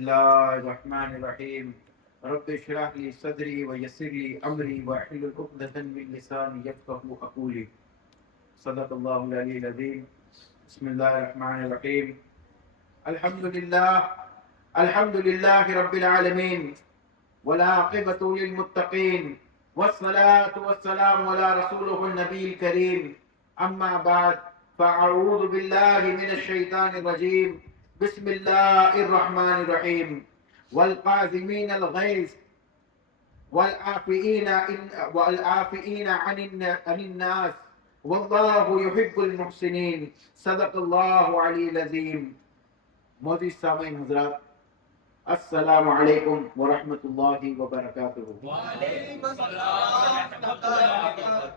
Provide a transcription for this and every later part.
الله الرحمن الرحيم رب اشرح لي صدري ويسر لي أمري واحلل عقدة من لساني يفقهوا قولي صدق الله العلي العظيم بسم الله الرحمن الرحيم الحمد لله رب العالمين والعاقبة للمتقين والصلاة والسلام على رسوله النبي الكريم أما بعد فأعوذ بالله من الشيطان الرجيم بسم الله الرحمن الرحيم والقاظمين الغيظ والعافين عن الناس والله يحب المحسنين صدق الله العلي العظيم. معزز سامعین حضرات، السلام علیکم ورحمۃ اللہ وبرکاتہ.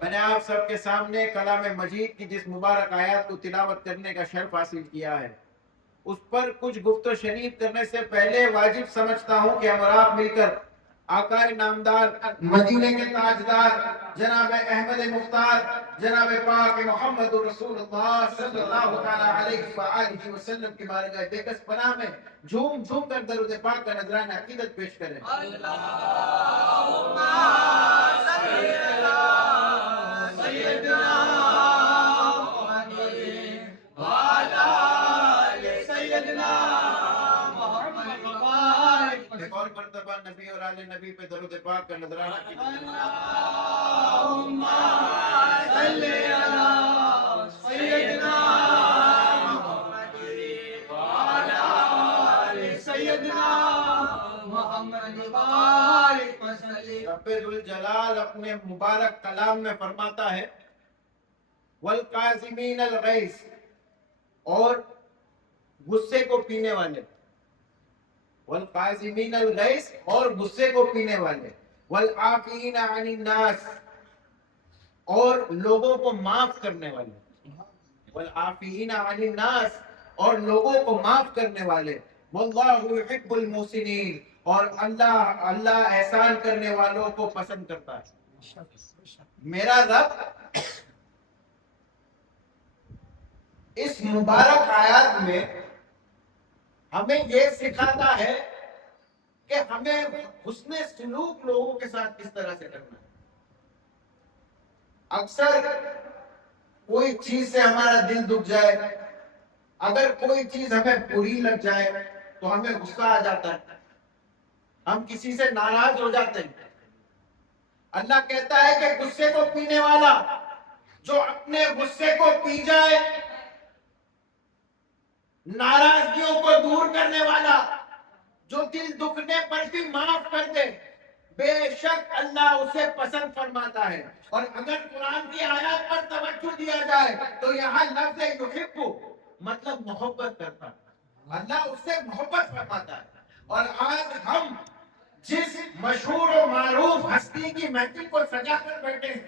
میں نے آپ سب کے سامنے کلام مجید کی جس مبارک آیات کو تلاوت کرنے کا شرف حاصل کیا ہے، اس پر کچھ گفت و شنید کرنے سے پہلے واجب سمجھتا ہوں کہ ہم اور آپ مل کر آقا نامدار، مدینے کے تاجدار جناب احمد مختار، جناب پاک محمد رسول اللہ صلی اللہ علیہ وآلہ وسلم کی بارگاہ بےکس پناہ میں جھوم جھوم کر درود پاک کا نذرانہ عقیدت پیش کریں. اللہم صلی علی سیدنا محمد وعلی آل سیدنا محمد وبارک. ایک اور مرتبہ نبی اور آل نبی پہ درود پاک کا نذرانہ عقیدت. اللہم صلی علی سیدنا محمد وعلی آل سیدنا محمد وبارک وسلم. رب ذوالجلال اپنے مبارک کلام میں فرماتا ہے والقاظمین الغیظ، اور غصے کو پینے والے، والقاظمین الغیظ، اور غصے کو پینے والے، والعافین عن الناس، اور لوگوں کو معاف کرنے والے، والعافین عن الناس، اور لوگوں کو معاف کرنے والے، واللہ یحب المحسنین، اور اللہ احسان کرنے والوں کو پسند کرتا ہے. میرا رب اس مبارک آیات میں ہمیں یہ سکھاتا ہے کہ ہمیں حسن سلوک لوگوں کے ساتھ کس طرح سے کرنا ہے. اکثر کوئی چیز سے ہمارا دل دکھ جائے، اگر کوئی چیز ہمیں بری لگ جائے تو ہمیں غصہ آ جاتا ہے، ہم کسی سے ناراض ہو جاتے ہیں. اللہ کہتا ہے کہ غصے کو پینے والا جو اپنے غصے کو پی جائے، ناراضگیوں کو دور کرنے والا جو دل دکھنے پر بھی معاف کر دے، بے شک اللہ اسے پسند فرماتا ہے. اور اگر قرآن کی آیات پر توجہ دیا جائے تو یہاں لفظ یحب مطلب محبت کرتا ہے، اللہ اس سے محبت فرماتا ہے. اور آج ہم جس مشہور و معروف ہستی کی محفل کو سجا کر بیٹھے ہیں،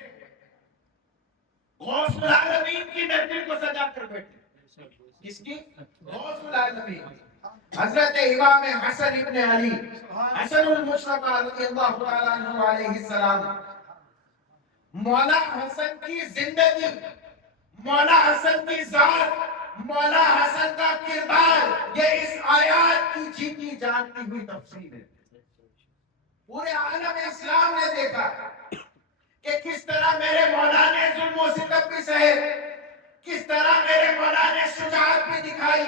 غوث العالمین کی محفل کو سجا کر بیٹھے ہیں. کس کی؟ غوث العالمین حضرت امام حسن ابن علی حسن المصطفیٰ رضی اللہ تعالیٰ عنہ علیہ السلام. مولا حسن کی زندگی، مولا حسن کی ذات، مولا حسن کا کردار، یہ اس آیات کی جیتی جاگتی ہوئی تفصیل ہے. پورے عالم اسلام نے دیکھا کہ کس طرح میرے مولا نے ظلم و ستم بھی سہے، کس طرح میرے مولا نے شجاعت بھی دکھائی،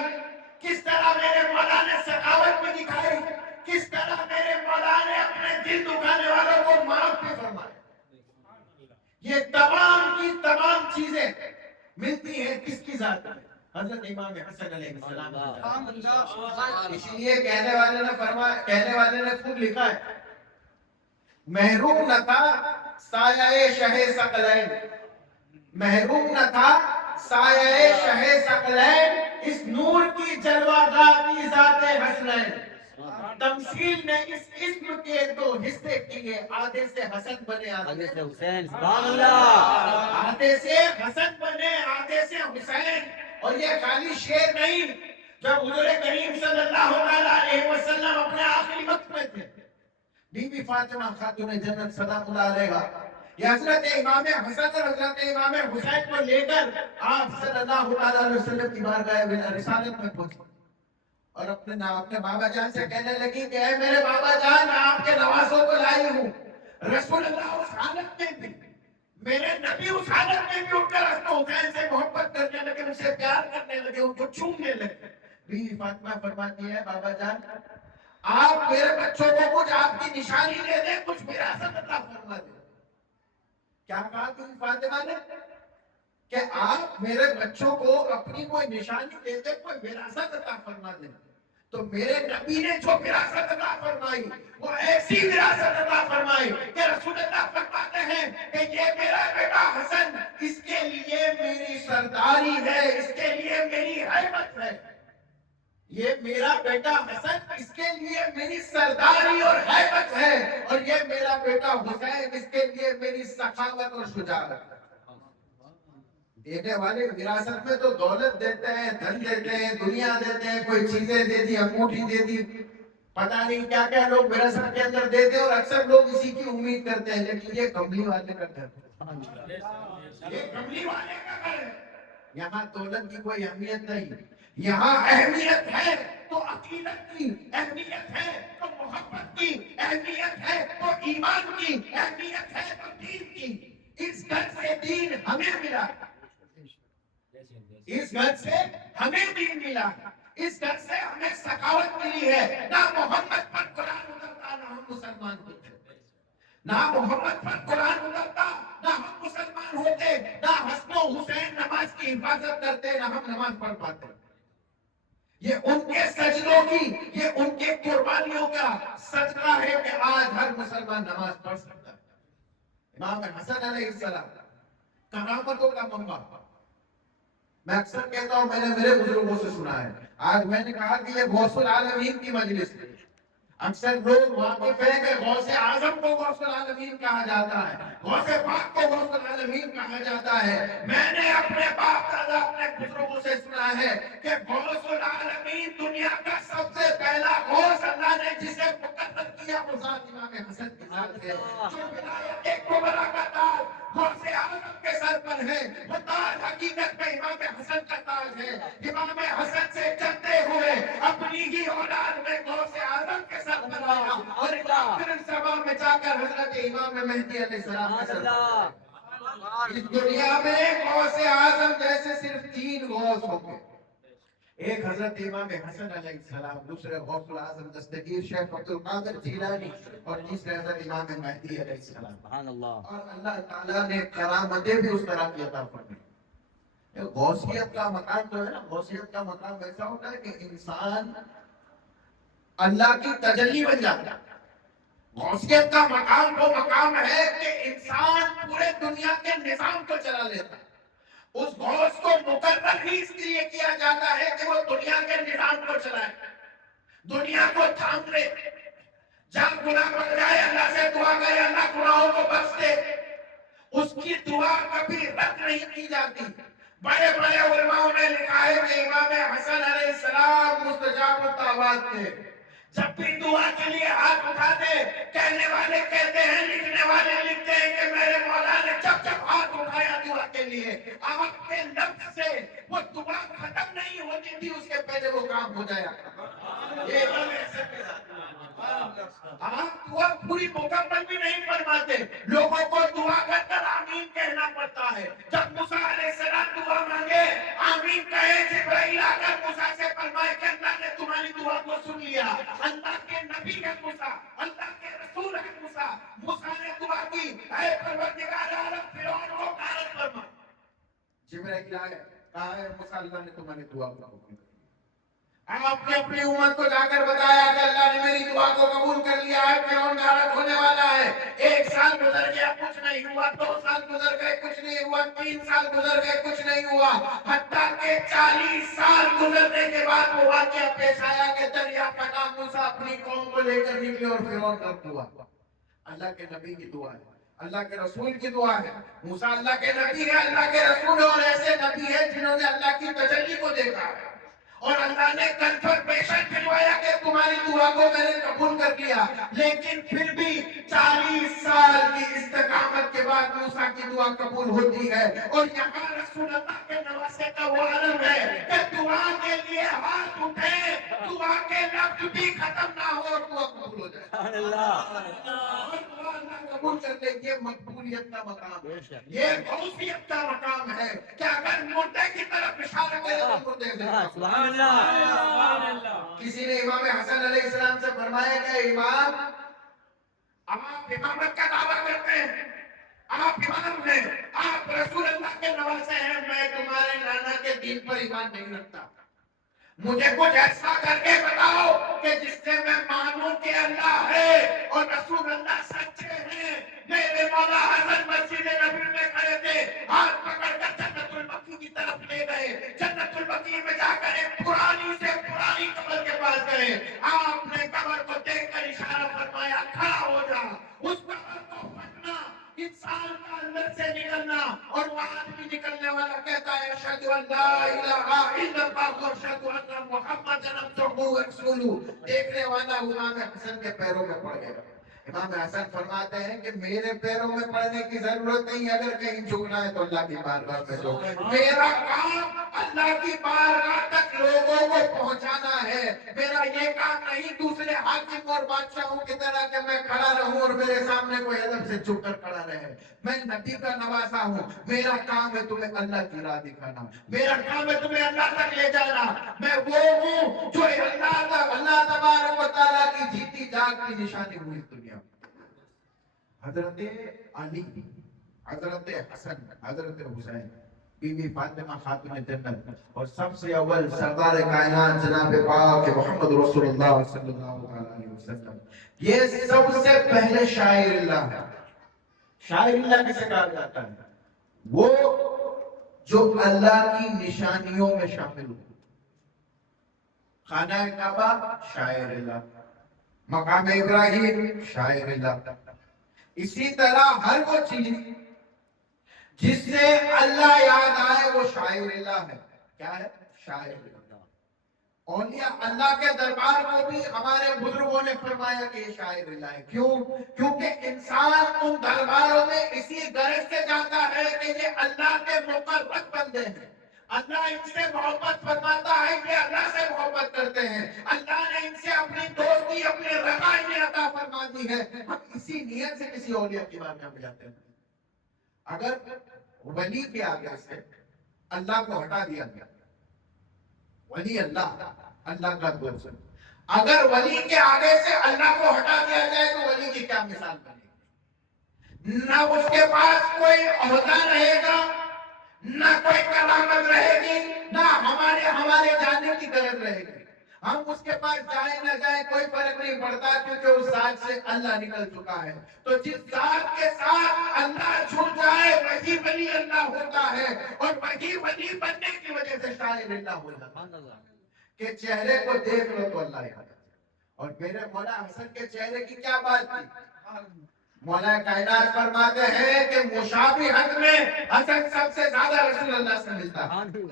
کس طرح میرے مولا نے سخاوت بھی دکھائی، کس طرح میرے مولا نے اپنے دل دکھانے والوں کو معاف بھی فرمایا. یہ تمام کی تمام چیزیں ملتی ہیں کس کی ذات میں؟ حضرت امام حسن علیہ السلام. اس لیے کہنے والے نے خود لکھا ہے، محروم نہ تھا سایہ شہ ثقلین، محروم نہ تھا سایہ شہ ثقلین، اس نور کی جلوہ گاہ کی ذات حسنین. تمثیل نے اس اسم کے دو حصے کیے، آدھے سے حسن بنے آدھے سے حسین. سبحان اللہ. آدھے سے حسن بنے آدھے سے حسین. اور یہ خالی شعر نہیں، جب حضور کریم صلی اللہ علیہ وسلم اپنے آخری وقت میں تھے، بی بی فاطمہ خاتون جنت سلام اللہ علیہا، یہ حضرت امام حسن اور حضرت امام حسین کو لے کر آپ صلی اللہ علیہ وسلم کی بارگاہ رسالت میں پہنچے. اور اپنے بابا جان سے کہنے لگی کہ اے میرے بابا جان، میں آپ کے نوازوں کو لائی ہوں۔ رسول اللہ اس حالت میں بھی، میرے نبی اس حالت میں بھی اٹھ کر حسن حسین سے محبت کرنے لگے، ان سے پیار کرنے لگے، ان کو چومنے لگے۔ بیوی فاطمہ فرماتی ہے بابا جان، آپ میرے بچوں کو کچھ آپ کی نشانی دے دیں، کچھ وراثت عطا فرما دیں۔ کیا کہا بیوی فاطمہ نے کہ آپ میرے بچوں کو اپنی کوئی نشانی دے دیں، کوئی وراثت عطا فرما دیں۔ تو میرے نبی نے جو وراثت عطا فرمائی وہ ایسی وراثت عطا فرمائی کہ رسول اللہ فرماتے ہیں کہ یہ میرا بیٹا حسن، اس کے لیے میری سرداری ہے، اس کے لیے میری ہیبت ہے۔ یہ میرا بیٹا حسن، اس کے لیے میری سرداری اور ہیبت ہے، اور یہ میرا بیٹا حسین، اس کے لیے میری سخاوت اور شجاعت ہے۔ دینے والے وراثت میں تو دولت دیتے ہیں، دھن دیتے ہیں، دنیا دیتے ہیں، کوئی چیزیں دے دی، انگوٹھی دے دی، پتہ نہیں کیا کیا لوگ وراثت کے اندر دیتے ہیں، اور اکثر لوگ اسی کی امید کرتے ہیں۔ لیکن یہ کملی والے کا گھر ہے، یہ کملی والے کا گھر ہے۔ یہاں دولت کی کوئی اہمیت نہیں، یہاں اہمیت ہے تو عقیدت کی، اہمیت ہے تو محبت کی، اہمیت ہے تو ایمان کی، اہمیت ہے تو دین کی۔ اس گھر سے دین ہمیں ملا، اس گھر سے ہمیں دین ملا، اس گھر سے ہمیں سخاوت ملی ہے۔ نہ محمد پر قرآن اترتا نہ ہم مسلمان ہوتے، نہ محمد پر قرآن اترتا نہ ہم مسلمان ہوتے، نہ حسن و حسین نماز کی حفاظت کرتے نہ ہم نماز پڑھ پاتے۔ یہ ان کے سجدوں کی، یہ ان کے قربانیوں کا صدقہ ہے کہ آج ہر مسلمان نماز پڑھ سکتا ہے۔ امام حسن علیہ السلام کرامتوں کا منبع، میں اکثر کہتا ہوں، میں نے میرے بزرگوں سے سنا ہے، آج میں نے کہا کہ یہ غوث العالمین کی مجلس ہے۔ اکثر لوگ واقف ہیں کہ غوث اعظم کو غوث العالمین کہا جاتا ہے، غوث پاک کو غوث العالمین کہا جاتا ہے۔ میں نے اپنے باپ دادا، اپنے بزرگوں سے سنا ہے کہ غوث العالمین دنیا کا سب سے پہلا غوث اللہ نے جسے مقرر کیا وہ ذات امام حسن کی ذات ہے۔ جو ولایت کبریٰ کا تاج غوث اعظم کے سر پر ہے، وہ تاج حقیقت میں امام حسن کا تاج ہے۔ امام حسن سے چلتے ہوئے اپنی ہی اولاد میں غوث اعظم کے سر پر آیا، اور آخر الزمان میں جا کر حضرت امام مہدی علیہ السلام کے سر پر۔ اس دنیا میں غوث اعظم جیسے صرف 3 غوث ہوں گے، ایک حضرت امام حسن علیہ السلام، دوسرے غوث العظم دستگیر شیخ عبد القادر جیلانی، اور تیسرے حضرت امام مہدی علیہ السلام۔ سبحان اللہ۔ اور اللہ تعالیٰ نے کرامتیں بھی اس طرح کی عطا فرمائی۔ غوثیت کا مقام جو ہے نا، غوثیت کا مقام ایسا ہوتا ہے کہ انسان اللہ کی تجلی بن جاتا ہے۔ غوثیت کا مقام وہ مقام ہے کہ انسان پورے دنیا کے نظام کو چلا لیتا ہے۔ اس غوث کو مقرر ہی اس لیے کیا جاتا ہے کہ وہ دنیا کے نظام کو چلائے، دنیا کو تھام لے۔ جب گناہ بڑھ جائے اللہ سے دعا کرے اللہ گناہوں کو بخش دے، اس کی دعا کبھی رد نہیں کی جاتی۔ بڑے بڑے علماء نے لکھا ہے کہ امام حسن علیہ السلام مستجاب الدعوات تھے۔ جب بھی دعا کے لیے ہاتھ اٹھاتے، کہنے والے کہتے ہیں، لکھنے والے لکھتے ہیں کہ میرے مولا نے جب جب ہاتھ اٹھایا دعا کے لیے، آپ کے لفظ سے وہ دعا ختم نہیں ہوتی تھی، اس کے پہلے وہ کام ہو جایا۔ یہ امام حسن کے ساتھ آپ دعا پوری مکمل بھی نہیں فرماتے، لوگوں کو دعا کر کر آمین کہنا پڑتا ہے۔ جب موسیٰ علیہ السلام دعا مانگے، آمین کہے، جبرائیل آ کر موسیٰ سے فرمائے کہ اللہ نے تمہاری دعا کو سن لیا۔ اللہ کے نبی ہے موسیٰ، اللہ کے رسول ہے موسیٰ۔ موسیٰ نے دعا کی، اے پروردگار عالم فرعون کو غارت فرما۔ جبرائیل آئے، کہا ہے موسیٰ اللہ نے تمہاری دعا کو قبول کر لیا۔ آپ نے اپنی امت کو جا کر بتایا کہ اللہ نے میری دعا کو قبول کر لیا ہے، فرعون غارت ہونے والا ہے۔ 1 سال گزر گیا، کچھ نہیں ہوا، 2 سال گزر گئے، کچھ نہیں ہوا، 3 سال گزر گئے، کچھ نہیں ہوا، حتیٰ کہ 40 سال گزرنے کے بعد وہ واقعہ پیش آیا کہ دریا کا نام موسیٰ اپنی قوم کو لے کر نکلے اور فرعون غرق ہوا۔ اللہ کے نبی کی دعا ہے، اللہ کے رسول کی دعا ہے۔ موسیٰ اللہ کے نبی ہے، اللہ کے رسول، اور ایسے نبی ہے جنہوں نے اللہ کی تجلی کو دیکھا ہے، اور اللہ نے کنفرمیشن دلوایا کہ تمہاری دعا کو میں نے قبول کر لیا. لیکن پھر بھی 40 سال کی استقامت کے بعد موسیٰ کی دعا قبول ہوتی ہے. اور یہاں رسول اللہ کے نواسے کا وہ عالم ہے کہ دعا کے لیے ہاتھ اٹھے, دعا کے لفظ بھی ختم نہ ہو اور دعا قبول ہو جائے. اور دعا اللہ قبول کر لے. یہ مقبولیت کا مقام ہے, یہ غوثیت کا مقام ہے کہ اگر مردے کی طرف اشارہ کرے تو مردے سے سبحان اللہ. کسی نے امام حسن علیہ السلام سے فرمایا کہ امام, آپ امامت کا دعویٰ کرتے ہیں, آپ امام ہیں, آپ رسول اللہ کے نواسے ہیں, میں تمہارے نانا کے دین پر ایمان نہیں رکھتا. مجھے کچھ ایسا کر کے بتاؤ کہ جس سے میں مانوں کہ اللہ ہے اور رسول اللہ سچے ہیں. میرے مولا حسن مسجد نبی میں کھڑے تھے, ہاتھ پکڑ کر جنت البقیع کی طرف لے گئے. جنت البقیع میں جا کر ایک پرانی سے پرانی قبر کے پاس گئے. آپ نے قبر کو دیکھ کر اشارہ فرمایا, کھڑا ہو جا. اس قبر کو پھٹنا, انسان کا اندر سے نکلنا, اور وہ آدمی نکلنے والا کہتا ہے اشہد ان لا الہ الا اللہ واشہد ان محمدًا عبدہ ورسولہ. دیکھنے والا امام حسن کے پیروں میں پڑ گیا. امام حسن فرماتے ہیں کہ میرے پیروں میں پڑنے کی ضرورت نہیں, اگر کہیں جھکنا ہے تو اللہ کی بارگاہ میں جھکو. میرا کام اللہ کی بارگاہ تک لوگوں کو پہنچانا ہے. میرا یہ کام نہیں دوسرے حاکم اور بادشاہوں کی طرح کہ میں کھڑا رہوں اور میرے سامنے کوئی ادب سے جھک کر کھڑا رہے. میں نبی کا نواسا ہوں, میرا کام ہے تمہیں اللہ کی راہ دکھانا, میرا کام ہے تمہیں اللہ تک لے جانا. میں وہ ہوں جو اللہ تبارک و تعالیٰ کی جیتی جاگتی نشانی ہوئی دنیا. حضرت علی, حضرت حسن, حضرت حسین, بی بی فاطمہ خاتون جنت, اور سب سے اول سردار کائنات جناب پاک محمد رسول اللہ صلی اللہ علیہ وسلم, یہ سب سے پہلے شاعر اللہ ہے. شاعر اللہ کسے کہا جاتا ہے؟ وہ جو اللہ کی نشانیوں میں شامل ہو. خانہ کعبہ شاعر اللہ, مقام ابراہیم شاعر اللہ. اسی طرح ہر وہ چیز جس سے اللہ یاد آئے وہ شاعر اللہ ہے. کیا ہے؟ شاعر اللہ. اولیاء اللہ کے دربار کو بھی ہمارے بزرگوں نے فرمایا کہ یہ شاعر اللہ ہے. کیوں؟ کیونکہ انسان ان درباروں میں اسی غرض سے جاتا ہے کہ یہ اللہ کے مقرب بندے ہیں. اللہ ان سے محبت فرماتا ہے, یہ اللہ سے محبت کرتے ہیں. اللہ نے ان سے اپنی دوستی, اپنی رضائی عطا فرما دی ہے. ہم اسی نیت سے کسی اولیاء کی بارگاہ میں جاتے ہیں. اگر ولی کے آگے سے اللہ کو ہٹا دیا گیا, ولی اللہ, اللہ کا دوست, اگر ولی کے آگے سے اللہ کو ہٹا دیا جائے تو ولی کی کیا مثال بنے گی؟ نہ اس کے پاس کوئی عہدہ رہے گا, نہ کوئی کرامت رہے گی, نہ ہمارے جانے کی غرض رہے گی. ہم اس کے پاس جائیں نہ جائیں کوئی فرق نہیں پڑتا, کیونکہ اس ذات سے اللہ نکل چکا ہے. تو جس ذات کے ساتھ اللہ جڑ جائے وہی ولی اللہ ہوتا ہے, اور وہی ولی بننے کی وجہ سے شاعر اللہ ہو جاتا ہے کہ چہرے کو دیکھ لو تو اللہ یاد. اور میرے مولا حسن کے چہرے کی کیا بات تھی؟ مولا کائنات فرماتے ہیں کہ مشابہت میں حسن سب سے زیادہ رسول اللہ سے ملتا ہے.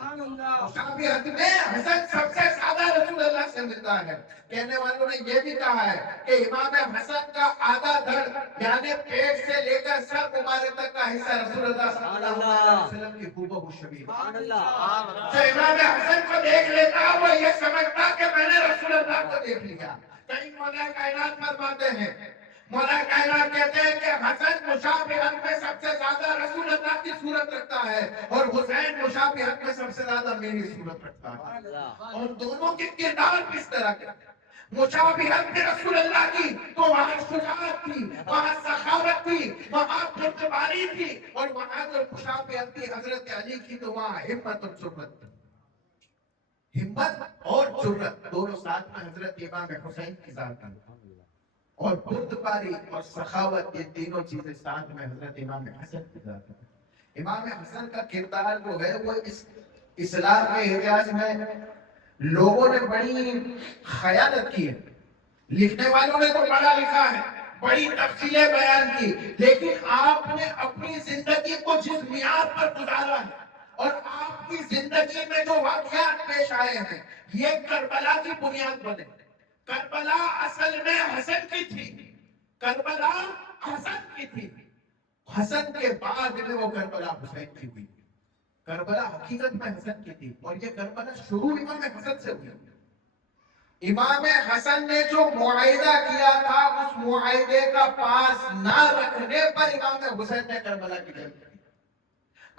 مشابہت میں حسن سب سے زیادہ رسول اللہ سے ملتا ہے. کہنے والوں نے یہ بھی کہا ہے کہ امام حسن کا آدھا دھڑ یعنی پیٹ سے لے کر سر مبارک تک کا حصہ رسول اللہ صلی اللہ علیہ وسلم کی خوبہ شبیہ. جو امام حسن کو دیکھ لیتا وہ یہ سمجھتا کہ میں نے رسول اللہ کو دیکھ لیا. کہیں مولا کائنات فرماتے ہیں, مولا کائنات کہتے ہیں کہ حسن مشابہت میں سب سے زیادہ رسول اللہ کی صورت رکھتا ہے, اور حسین مشابہت میں سب سے زیادہ میری صورت رکھتا ہے. اور دونوں کے کردار کس طرح کے؟ مشابہت میں رسول اللہ کی تو وہاں شجاعت تھی, وہاں سخاوت تھی, وہاں بردباری تھی, اور وہاں جو مشابہت تھی حضرت علی کی تو وہاں ہمت اور جرأت تھی. ہمت اور جرأت دونوں ساتھ میں حضرت امام حسین کی ذات کا, اور بردباری اور سخاوت, یہ تینوں چیزیں ساتھ میں حضرت امام حسن کی ذات ہے. امام حسن کا کردار جو ہے وہ اس اسلام کے اعجاز میں لوگوں نے بڑی خیانت کی ہے. لکھنے والوں نے تو بڑا لکھا ہے, بڑی تفصیلیں بیان کی, لیکن آپ نے اپنی زندگی کو جس معیار پر گزارا ہے, اور آپ کی زندگی میں جو واقعات پیش آئے ہیں یہ کربلا کی بنیاد بنے. کربلا اصل میں حسن کی تھی. کربلا حسن کی تھی. حسن کے بعد میں وہ کربلا حسین کی ہوئی. کربلا حقیقت میں حسن کی تھی اور یہ کربلا شروع امام حسن سے ہوئی. امام حسن نے جو معاہدہ کیا تھا اس معاہدے کا پاس نہ رکھنے پر امام حسین نے کربلا کی جنگ کی.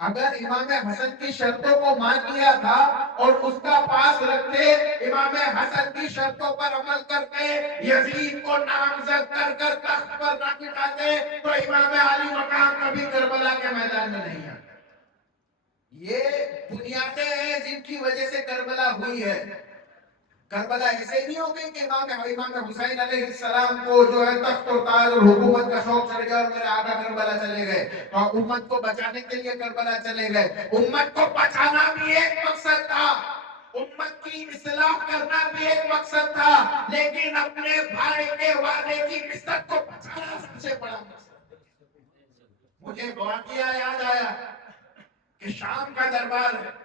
اگر امام حسن کی شرطوں کو مان لیا تھا اور اس کا پاس رکھتے، امام حسن کی شرطوں پر عمل کرتے، یزید کو نامزد کر کر تخت پر نہ بٹھاتے، تو امام علی مقام کبھی کربلا کے میدان میں نہیں آتا. یہ بنیادیں ہیں جن کی وجہ سے کربلا ہوئی ہے. کربلا ایسے نہیں ہو گئی کہ امام حسین علیہ السلام کو جو ہے تخت و تاج اور حکومت کا شوق چڑھ گیا اور میرے آقا کربلا چلے گئے اور امت کو بچانے کے لیے کربلا چلے گئے. امت کو بچانا بھی ایک مقصد تھا، امت کی اصلاح کرنا بھی ایک مقصد تھا، لیکن اپنے بھائی کے وعدے کی عزت کو بچانا سب سے بڑا مقصد. مجھے واقعہ یاد آیا کہ شام کا دربار ہے،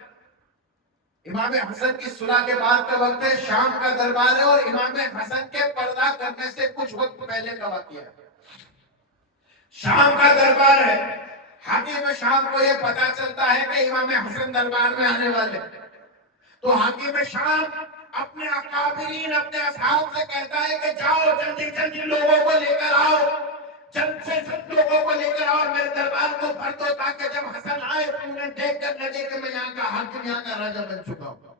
امام حسن کی صلح کے بعد کا وقت ہے، شام کا دربار ہے اور امام حسن کے پردہ کرنے سے کچھ وقت پہلے کا واقعہ ہے. شام کا دربار ہے، حاکم شام کو یہ پتا چلتا ہے کہ امام حسن دربار میں آنے والے، تو حاکم شام اپنے اکابرین اپنے اصحاب سے کہتا ہے کہ جاؤ جلدی جلدی لوگوں کو لے کر آؤ، جلد سے جلد لوگوں کو لے کر آؤ، میرے دربار کو بھر دو تاکہ جب حسن آئے تو انہیں دیکھ کر لگے کہ میں یہاں کا حاکم، یہاں کا راجہ بن چکا ہوں.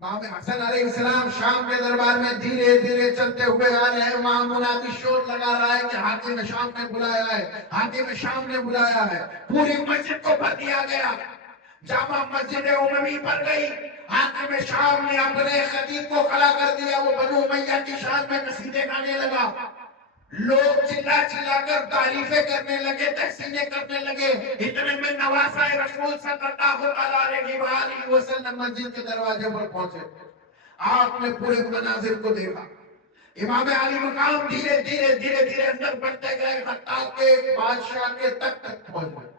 امام حسن علیہ السلام شام کے دربار میں دھیرے دھیرے چلتے ہوئے آ رہے ہیں. وہاں منادی شور لگا رہا ہے کہ حاکم شام نے بلایا ہے، حاکم شام نے بلایا ہے. پوری مسجد کو بھر دیا گیا، جامع مسجد عمومی پر گئی. حاکم شام نے اپنے خطیب کو کھڑا کر دیا، وہ بنو امیہ کی شان میں قصیدے گانے لگا. لوگ چلا چلا کر تعریفیں کرنے لگے، تحسینیں کرنے لگے. اتنے میں نواسہ رسول صلی اللہ علیہ وآلہ وسلم مسجد کے دروازے پر پہنچے. آپ نے پورے مناظر کو دیکھا. امام علی مقام دھیرے دھیرے دھیرے دھیرے اندر بڑھتے گئے حتیٰ کہ بادشاہ کے تک پہنچ گئے.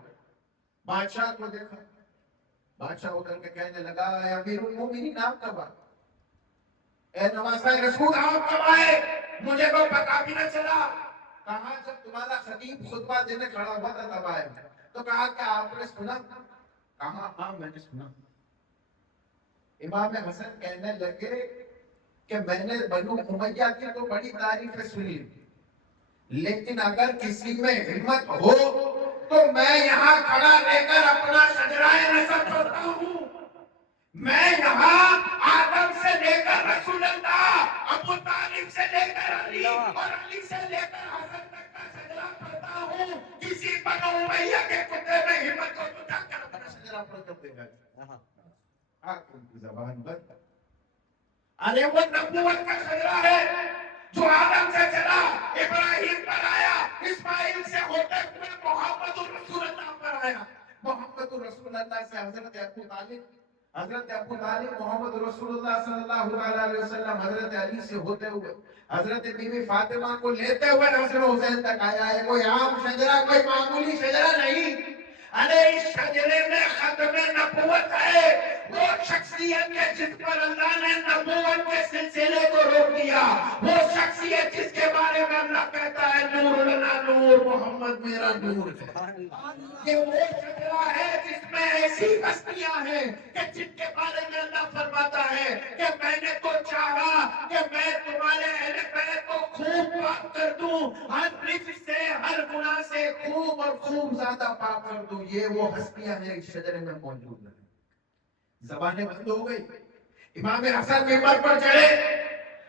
بادشاہ کو دیکھا، بادشاہ ادھر کے کہنے لگا اے امیر المومنین آپ کب آئے؟ اے نواسہ رسول آپ کب آئے؟ مجھے تو پتا بھی نہ چلا. کہا جب تمہارا خطیب خطبہ دینے کھڑا ہوا تھا تب آئے. تو کہا کیا آپ نے سنا؟ کہا ہاں میں نے سنا. امام حسن کہنے لگے کہ میں نے بنو امیہ کی تو بڑی تعریفیں سنی، لیکن اگر کسی میں ہمت ہو تو میں یہاں کھڑا رہ کر اپنا شجرائے نسب کرتا ہوں. میں یہاں آدم سے لے کر رسول اللہ، ابو طالب سے لے کر علی اور علی سے لے کر حسن تک کا شجرا پڑھتا ہوں. کسی بنو امیہ کے کتے میں ہمت ہو تو جا کر اپنا شجرا پڑھ کر دے گا. ان کی زبان بند. ارے وہ نبوت کا شجرا ہے جو آدم سے چلا، ابراہیم پر آیا، اسماعیل سے ہوتے ہوئے محمد الرسول اللہ پر آیا. محمد الرسول اللہ سے حضرت ابو طالب، حضرت ابو طالب محمد رسول اللہ صلی اللہ علیہ وسلم حضرت علی سے ہوتے ہوئے حضرت بی بی فاطمہ کو لیتے ہوئے حسن حسین تک آیا ہے. کوئی عام شجرا، کوئی معمولی شجرا نہیں. ارے اس شجرے میں ختم نبوت ہے، وہ شخصیت ہے جس پر اللہ نے نبوت کے سلسلے کو روک دیا، وہ شخصیت جس کے بارے میں اللہ کہتا ہے نور لنا نور، محمد میرا نور ہے. یہ وہ شجرا ہے جس میں ایسی ہستیاں ہیں کہ جن کے بارے میں اللہ فرماتا ہے کہ میں نے تو چاہا کہ میں تمہارے اہل بیت کو خوب پاک کر دوں، ہر رجس سے ہر گناہ سے خوب اور خوب زیادہ پاک کر دوں. یہ وہ ہستیاں ہیں اس شجرے میں موجود ہیں. زبانیں بند ہو گئی. امام حسن ممبر پر چڑھے.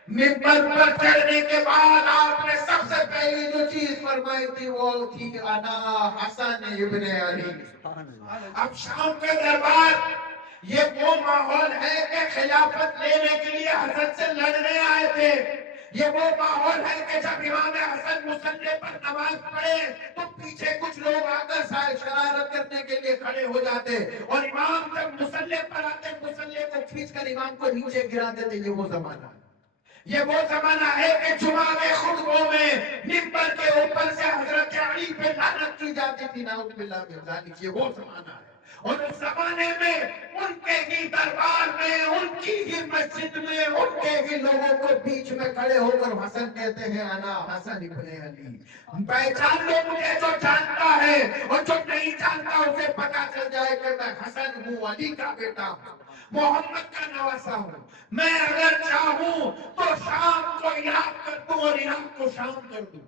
ممبر پر چڑھنے کے بعد آپ نے سب سے پہلی جو چیز فرمائی تھی وہ تھی انا حسن ابن علی. اب شام کا دربار یہ وہ ماحول ہے کہ خلافت لینے کے لیے حسن سے لڑنے آئے تھے. یہ وہ ماحول ہے کہ جب امام حسن مصلی پر نماز پڑھے تو پیچھے کچھ لوگ آ کر شرارت کرنے کے لیے کھڑے ہو جاتے اور امام جب مصلی پر آتے مصلی کو کھینچ کر امام کو نیچے گرا دیتے. یہ وہ زمانہ ہے. یہ وہ زمانہ ہے کہ جمعہ کے خطبوں میں ممبر کے اوپر سے حضرت علی پہ لعنت کی جاتی جاتی تھی، نعوذ باللہ من ذالک، یہ وہ زمانہ ہے۔ اور اس زمانے میں ان کے ہی دربار میں، ان کی ہی مسجد میں، ان کے ہی لوگوں کو بیچ میں کھڑے ہو کر حسن کہتے ہیں انا حسن ابن علی۔ پہچان لو مجھے جو جانتا ہے، اور جو نہیں جانتا اسے پتا چل جائے کہ میں حسن ہوں، علی کا بیٹا ہوں، محمد کا نواسا ہوں۔ میں اگر چاہوں تو شام کو عراق کر دوں اور عراق کو شام کر دوں،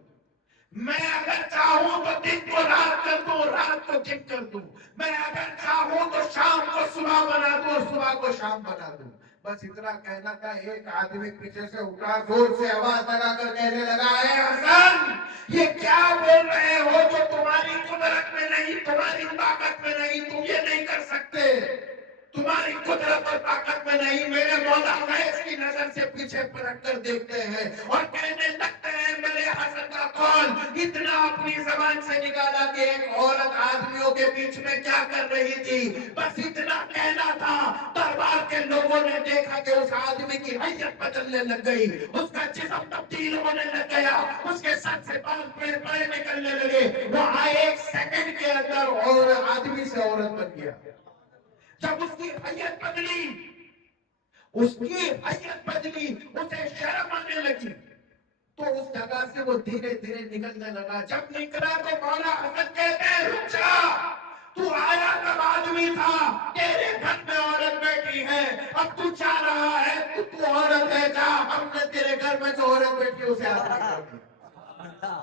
میں اگر چاہوں تو دن کو رات کر دوں، رات کو دن کر دوں، میں اگر چاہوں تو شام کو صبح بنا دوں اور صبح کو شام بنا دوں۔ بس اتنا کہنا تھا، ایک آدمی پیچھے سے اٹھا، زور سے آواز لگا کر کہنے لگا، اے حسن، یہ کیا بول رہے ہو جو تمہاری قدرت میں نہیں، تمہاری طاقت میں نہیں، تم یہ نہیں کر سکتے، تمہاری قدرت اور طاقت میں نہیں۔ میرے مولا غیث کی نظر سے پیچھے پلٹ کر دیکھتے ہیں اور کہنے لگتے ہیں، میرے حسن کا قول اتنا اپنی زبان سے نکالا کہ ایک عورت آدمیوں کے بیچ میں کیا کر رہی تھی، بس اتنا کہنا تھا۔ دربار کے لوگوں نے دیکھا کہ اس آدمی کی حیت بدلنے لگ گئی، اس کا جسم تبدیل ہونے لگ گیا، اس کے سر سے بال بڑے نکلنے لگے، وہ ایک سیکنڈ کے اندر اور آدمی سے عورت بن گیا۔ جب اس کی حیت بدلی، اس کی حیت بدلی، اسے شرم آنے لگی، تو اس جگہ سے وہ دھیرے دھیرے نکلنے لگا۔ جب نکلا تو مولا حسن کہتے ہیں، رک جا، تو آیا کب آدمی تھا، تیرے گھر میں عورت بیٹھی ہے، اب تو چاہ رہا ہے تو عورت ہے، جا، ہم نے تیرے گھر میں جو عورت بیٹھی اسے آدمی کر دیا،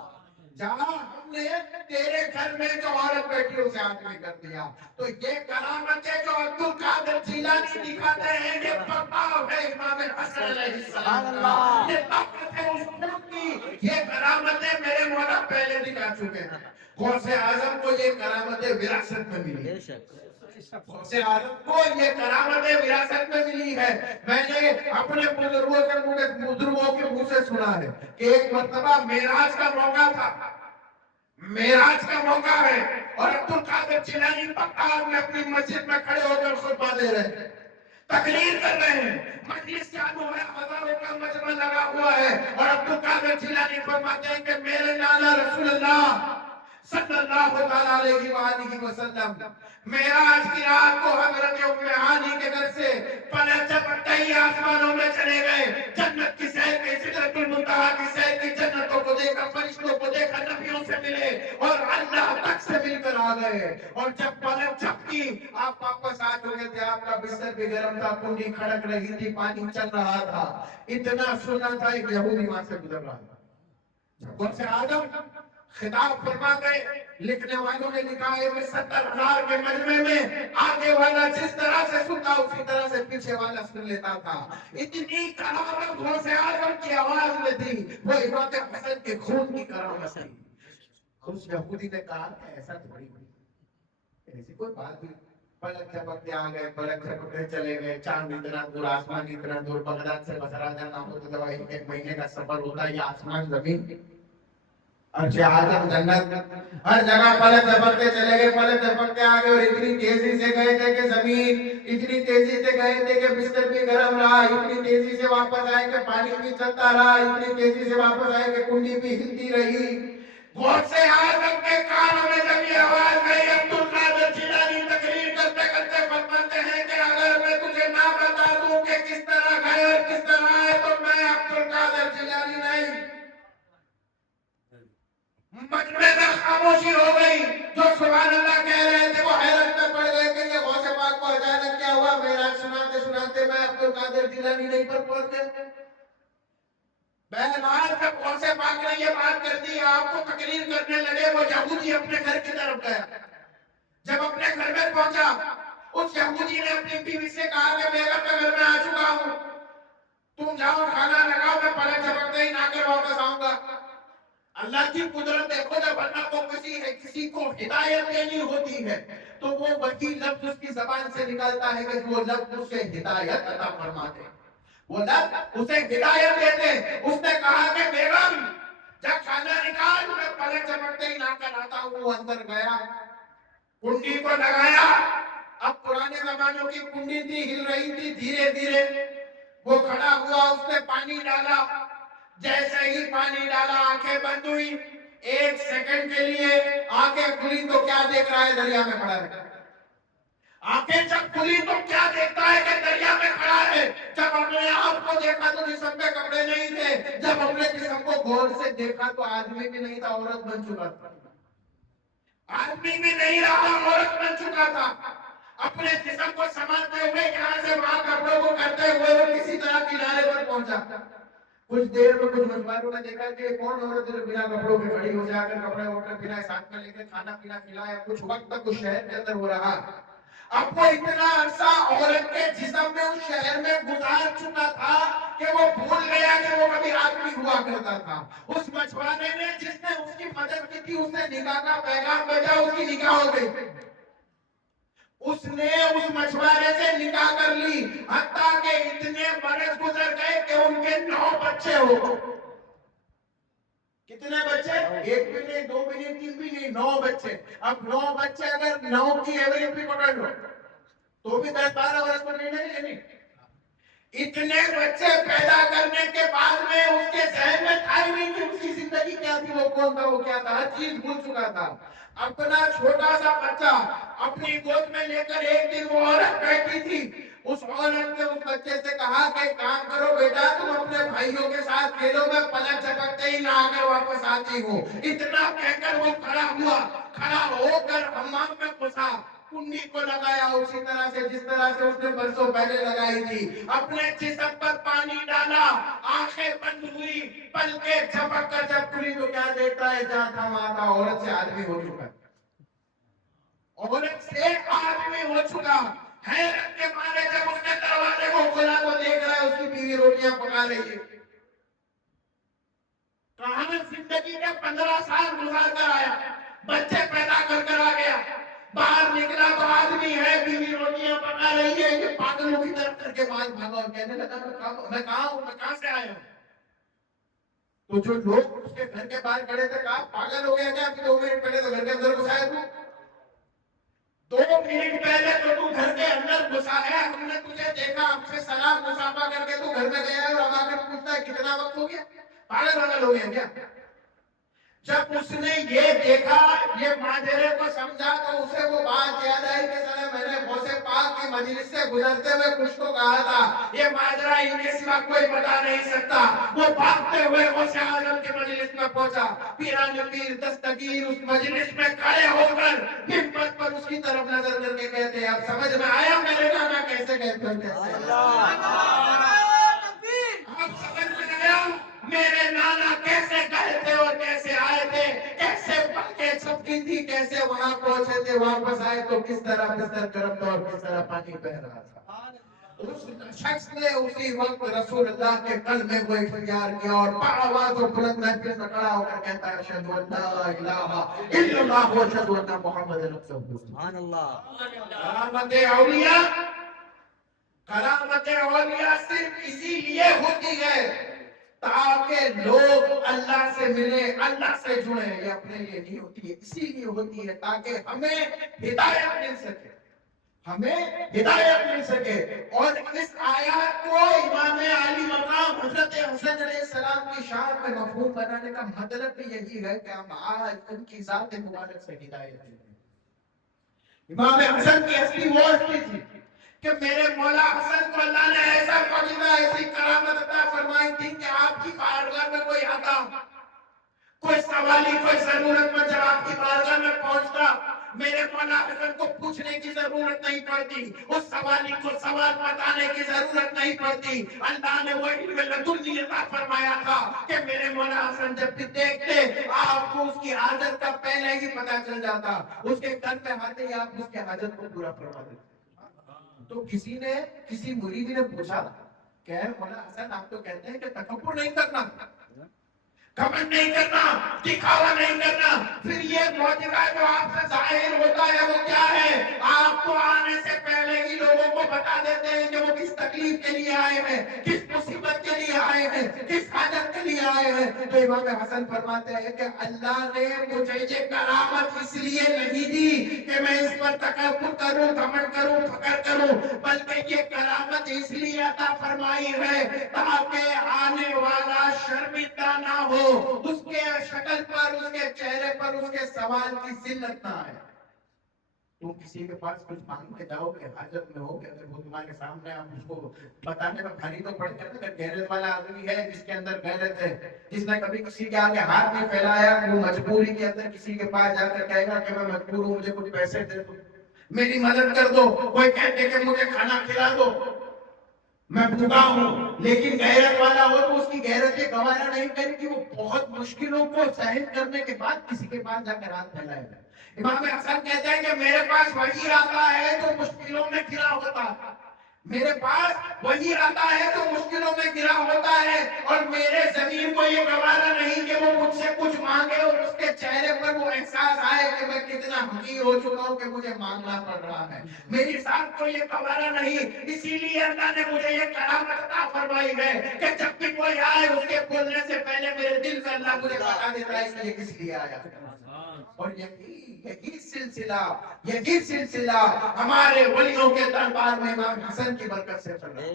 جا، ہم نے تیرے گھر میں جو عورت بیٹھی اسے آدمی کر دیا۔ تو یہ کرامتیں جو عبد القادر جیلانی دکھاتے ہیں، یہ پرتاؤ ہے امام حسن علیہ السلام کا، یہ طاقت ہے اس خون کی، یہ کرامتیں میرے مولا پہلے دکھا چکے ہیں۔ غوث اعظم کو یہ کرامتیں وراثت میں ملی، غوث اعظم کو یہ کرامتیں وراثت میں ملی ہے۔ میں نے اپنے بزرگوں کے منہ سے سنا ہے کہ ایک مرتبہ معراج کا موقع تھا، معراج کا موقع ہے، اور عبد القادر جیلانی بغداد میں اپنی مسجد میں کھڑے ہو کر خطبہ دے رہے ہیں، تقریر کر رہے ہیں، مجلس چالو ہے، ہزاروں کا مجمع لگا ہوا ہے، اور عبد القادر جیلانی فرماتے ہیں کہ میرے نانا رسول اللہ صلی اللہ علیہ وآلہ وسلم معراج کی رات کو حضرت ام ہانی کے گھر سے پلک جھپکتے ہی آسمانوں میں چلے گئے، جنت کی سیر کی، سدرۃ المنتہا کی سیر کی، جنتوں کو دیکھا، فرشتوں کو دیکھا، نبیوں سے ملے اور اللہ تک سے مل کر آ گئے۔ اور جب پلک جھپکی آپ واپس آ چکے تھے، آپ کا بستر بھی گرم تھا، کنڈی کھڑک رہی تھی، پانی چل رہا تھا، اتنا سنا تھا ایک یہودی وہاں سے گزر رہا تھا۔ غوث اعظم خطاب فرما گئے، لکھنے والوں نے لکھا ہے کہ 70,000 کے مجمع میں آگے والا جس طرح سے سنتا اسی طرح سے پیچھے والا سن لیتا تھا۔ اتنی کرامت غوث اعظم کی آواز میں تھی، وہ امام حسن کے خون کی کرامت تھی۔ اس یہودی نے کہا کہ ایسا تھوڑی ہوئی، ایسی کوئی بات نہیں، پلک جھپکتے آ گئے، پلک جھپکتے چلے گئے، چاند اتنا دور، آسمان اتنا دور، بغداد سے بصرہ جانا ہو تو ایک مہینے کا سفر ہوتا ہے، یہ آسمان زمین، عرش اعظم جنت، ہر جگہ پلک جھپکتے چلے گئے، پلک جھپکتے آ گئے، اور اتنی تیزی سے گئے تھے کہ زمین، اتنی تیزی سے گئے تھے کہ بستر بھی گرم رہا، اتنی تیزی سے واپس آئے کہ پانی بھی چلتا رہا، اتنی تیزی سے واپس آئے کہ کنڈی بھی ہلتی رہی۔ غوث اعظم کے کانوں میں جب یہ آواز گئی، عبد القادر جیلانی تقریر کرتے کرتے فرماتے ہیں کہ اگر میں تجھے نہ بتا دوں کہ کس طرح گئے اور کس طرح آئے تو میں عبد القادر جیلانی نہیں۔ مجمع میں خاموشی ہو گئی، جو سبحان اللہ کہہ رہے تھے وہ حیرت میں پڑ گئے کہ یہ غوث پاک کو اچانک کیا ہوا، معراج سناتے سناتے میں عبد القادر جیلانی نہیں پر پہنچ گئے۔ بہرحال جب غوث پاک نے یہ بات کر دی، آپ کو تقریر کرنے لگے، وہ یہودی اپنے گھر کی طرف گیا۔ جب اپنے گھر میں پہنچا، اس یہودی نے اپنی بیوی سے کہا کہ بیگم میں گھر میں آ چکا ہوں، تم جاؤ کھانا لگاؤ، میں پلک جھپکتے ہی نہ کر واپس آؤں گا۔ اللہ کی قدرت دیکھو، جب اللہ کو کسی کو ہدایت دینی ہوتی ہے تو وہ وہی لفظ اس کی زبان سے نکالتا ہے کہ وہ لفظ اسے ہدایت عطا فرماتے، وہ لفظ اسے ہدایت دیتے۔ اس نے کہا کہ بیگم جب کھانا نکال، میں پلک جھپکتے ہی نہ کر آتا ہوں۔ وہ اندر گیا، کنڈی کو لگایا، اب پرانے زمانوں کی کنڈی تھی، ہل رہی تھی دھیرے دھیرے، وہ کھڑا ہوا، اس نے پانی ڈالا، جیسے ہی پانی ڈالا آنکھیں بند ہوئی، ایک سیکنڈ کے لیے آنکھیں کھلی تو کیا دیکھ رہا ہے؟ دریا میں کھڑا ہے. آنکھیں جب کھلی تو کیا دیکھتا ہے کہ دریا میں کھڑا ہے. جب اپنے آپ کو دیکھا تو جسم پہ کپڑے نہیں تھے. جب اپنے جسم کو غور سے دیکھا تو آدمی بھی نہیں تھا، عورت بن چکا تھا. آدمی بھی نہیں رہا، عورت بن چکا تھا. اپنے جسم کو سنبھالتے ہوئے یہاں سے وہاں کپڑوں کو کرتے ہوئے وہ کسی طرح کنارے پر پہنچا. کچھ دیر میں کچھ مچھواروں نے دیکھا کہ کون عورت ہے بنا کپڑوں کے کھڑی ہو جا کر کپڑے وپڑے بنا ساتھ میں لے کے کھانا پینا کھلایا. کچھ وقت تک اس شہر کے اندر ہو رہا. اب وہ اتنا عرصہ عورت کے جسم میں اس شہر میں گزار چکا تھا کہ وہ بھول گیا کہ وہ کبھی آدمی ہوا کرتا تھا. اس مچھوارے نے جس نے اس کی مدد کی تھی اس نے نکاح کا پیغام بھیجا، اس کی نکاح ہو گئی. اس نے اس مچھوارے سے نکاح کر لی، حتیٰ کہ اتنے برس گزر گئے کہ ان کے 9 بچے ہو گئے. کتنے بچے؟ 1 بھی نہیں، 2 بھی نہیں، 3 بھی نہیں، 9 بچے. اب 9 بچے اگر 9 کی ایوریج بھی پکڑ لو تو بھی 10-12 برس پر نہیں لینی. اتنے بچے پیدا کرنے کے بعد میں اس کے ذہن میں تھا ہی نہیں کہ اس کی زندگی کیا تھی، وہ کون تھا، وہ کیا تھا، ہر چیز بھول چکا تھا. اپنا چھوٹا سا بچہ اپنی گود میں لے کر ایک دن وہ عورت بیٹھی تھی. اس عورت نے اس بچے سے کہا کہ کام کرو بیٹا، تم اپنے بھائیوں کے ساتھ کھیلو، میں پلک جھپکتے ہی نہا کر واپس آتی ہوں. اتنا کہہ کر وہ کھڑا ہوا، کھڑا ہو کر حمام میں گھسا، کنڈی کو لگایا اسی طرح سے جس طرح سے اس نے برسوں پہلے لگائی تھی. اپنے جسم پر پانی ڈالا، آنکھیں بند ہوئی، پلکیں جھپک کر جب کھلی تو کیا دیکھتا ہے؟ جہاں تھا وہاں تھا، عورت سے آدمی ہو چکا. عورت سے آدمی ہو چکا. حیرت کے مارے جب اس نے دروازے کو کھولا تو دیکھ رہا ہے اس کی بیوی روٹیاں پکا رہی ہے. کہاں زندگی کے 15 سال گزار کر آیا، بچے پیدا کر آ گیا، باہر نکلا تو آدمی ہے، بیوی روٹیاں پکا رہی ہے. یہ پاگلوں کی طرف کر کے باہر بھاگا اور کہنے لگا میں کہاں ہوں، میں کہاں سے آیا ہوں. تو جو لوگ اس کے گھر کے باہر کھڑے تھے کہا پاگل ہو گیا کیا؟ ابھی 2 منٹ پہلے تو گھر کے اندر گھسا ہے تو 2 منٹ پہلے تو گھر کے اندر گھسا ہے. ہم نے تجھے دیکھا، ہم سے سلام مصافحہ کر کے تو گھر میں گیا ہے اور اب آ کر پوچھتا ہے کتنا وقت ہو گیا. پاگل ہو گیا کیا؟ جب اس نے یہ دیکھا، یہ ماجرے کو سمجھا تو اسے وہ بات یاد آئی کہ میں نے غوث پاک کی مجلس سے گزرتے ہوئے کچھ تو کہا تھا، یہ ماجرا ان کے سوا کوئی بتا نہیں سکتا. وہ بھاگتے ہوئے غوث اعظم کی مجلس میں پہنچا. پیران پیر دستگیر اس مجلس میں کھڑے ہو کر منبر پر اس کی طرف نظر کر کے کہتے ہیں اب سمجھ میں آیا میرے نانا کیسے کہتے ہیں. اب سمجھ میں آیا میرے نانا کیسے گئے تھے اور کیسے آئے تھے، کیسے پلکیں چھپکی تھی، کیسے وہاں پہنچے تھے، واپس آئے تو کس طرح بستر گرم تھا اور کس طرح پانی بہ رہا تھا. اس شخص نے اسی وقت رسول اللہ کے کلمے کو اختیار کیا اور بآواز و بلند محفل میں کھڑا ہو کر کہتا ہے اشہد ان لا الہ الا اللہ و اشہد ان محمد رسول اللہ. سبحان اللہ. کرامت اولیاء، کرامت اولیاء صرف اسی لیے ہوتی ہے تاکہ لوگ اللہ سے ملیں، اللہ سے جڑیں. یہ اپنے لیے نہیں ہوتی ہے، اسی لیے ہوتی ہے تاکہ ہمیں ہدایت مل سکے، ہمیں ہدایت مل سکے. اور اس آیات کو امام عالی مقام حضرت حسن علیہ السلام کی شان میں مفہوم بنانے کا مطلب بھی یہی ہے کہ ہم آج ان کی ذات مبارک سے ہدایت ملیں. امام حسن کی اصلی وہ اصلی تھی کہ میرے مولا حسن کو اللہ نے ایسا معجزہ، ایسی کرامت عطا فرمائی تھی کہ آپ کی بارگاہ میں کوئی آتا، کوئی سوالی، کوئی ضرورت مند جب آپ کی بارگاہ میں پہنچتا، میرے مولا حسن کو پوچھنے کی ضرورت نہیں پڑتی، اس سوالی کو سوال بتانے کی ضرورت نہیں پڑتی. اللہ نے وہ علم لدنی عطا فرمایا تھا کہ میرے مولا حسن جب بھی دیکھتے آپ کو اس کی حاجت کا پہلے ہی پتہ چل جاتا. اس کے گھر میں آتے ہی آپ اس کی حاجت کو پورا فرما دیتے. تو کسی مرید نے پوچھا کہ مولا حسن آپ تو کہتے ہیں کہ تکبر نہیں کرنا، گھمنڈ نہیں کرنا، دکھاوا نہیں کرنا، پھر یہ معجزہ جو آپ سے ظاہر ہوتا ہے وہ کیا ہے؟ آپ کو آنے سے پہلے ہی لوگوں کو بتا دیتے ہیں کہ وہ کس تکلیف کے لیے آئے ہیں، کس مصیبت کے لیے آئے ہیں، کس حاجت کے لیے آئے ہیں. تو امام حسن فرماتے ہیں کہ اللہ نے مجھے یہ کرامت اس لیے نہیں دی کہ میں اس پر تکبر کروں، گھمنڈ کروں، فخر کروں، بلکہ یہ کرامت اس لیے عطا فرمائی ہے تاکہ آنے والا شرمندہ نہ ہو، اس کے شکل پر، اس کے پر اس کے سوال کی ذلت نہ آئے. تم کسی کے پاس کچھ مانگ کے جاؤ کہ حاجت میں ہو کہ اگر وہ تمہارے سامنے آپ اس کو بتانے میں بھاری تو پڑ جاتا ہے. غیرت والا آدمی ہے جس کے اندر غیرت ہے, جس نے کبھی کسی کے آگے ہاتھ نہیں پھیلایا, وہ مجبوری کے اندر کسی کے پاس جا کر کہے گا کہ میں مجبور ہوں, مجھے کچھ پیسے دے دو, میری مدد کر دو. کوئی کہتے کہ مجھے کھانا کھلا دو, میں بھوکا ہوں. لیکن غیرت والا ہو تو اس کی غیرت یہ گوارا نہیں کرے کہ وہ بہت مشکلوں کو سہن کرنے کے بعد کسی کے پاس جا کر ہاتھ پھیلائے گا. امام حسن کہتے ہیں کہ میرے پاس وہی آتا ہے جو مشکلوں میں گرا ہوتا ہے, میرے پاس وہی آتا ہے جو مشکلوں میں گرا ہوتا ہے, اور میرے زمین کو یہ گوارا نہیں کہ وہ مجھ سے کچھ مانگے اور اس کے چہرے پر وہ احساس آئے کہ میں کتنا حقیر ہو چکا ہوں کہ مجھے مانگنا پڑ رہا ہے. میری ذات کو یہ گوارا نہیں, اسی لیے اللہ نے مجھے یہ کرامت عطا فرمائی ہے کہ جب بھی کوئی آئے اس کے بولنے سے پہلے میرے دل سے اللہ مجھے بتا دیتا ہے کہ یہ کس لیے آیا. اور یہی سلسلہ ہمارے ولیوں کے دربار میں امام حسن کی برکت سے چل رہا ہے.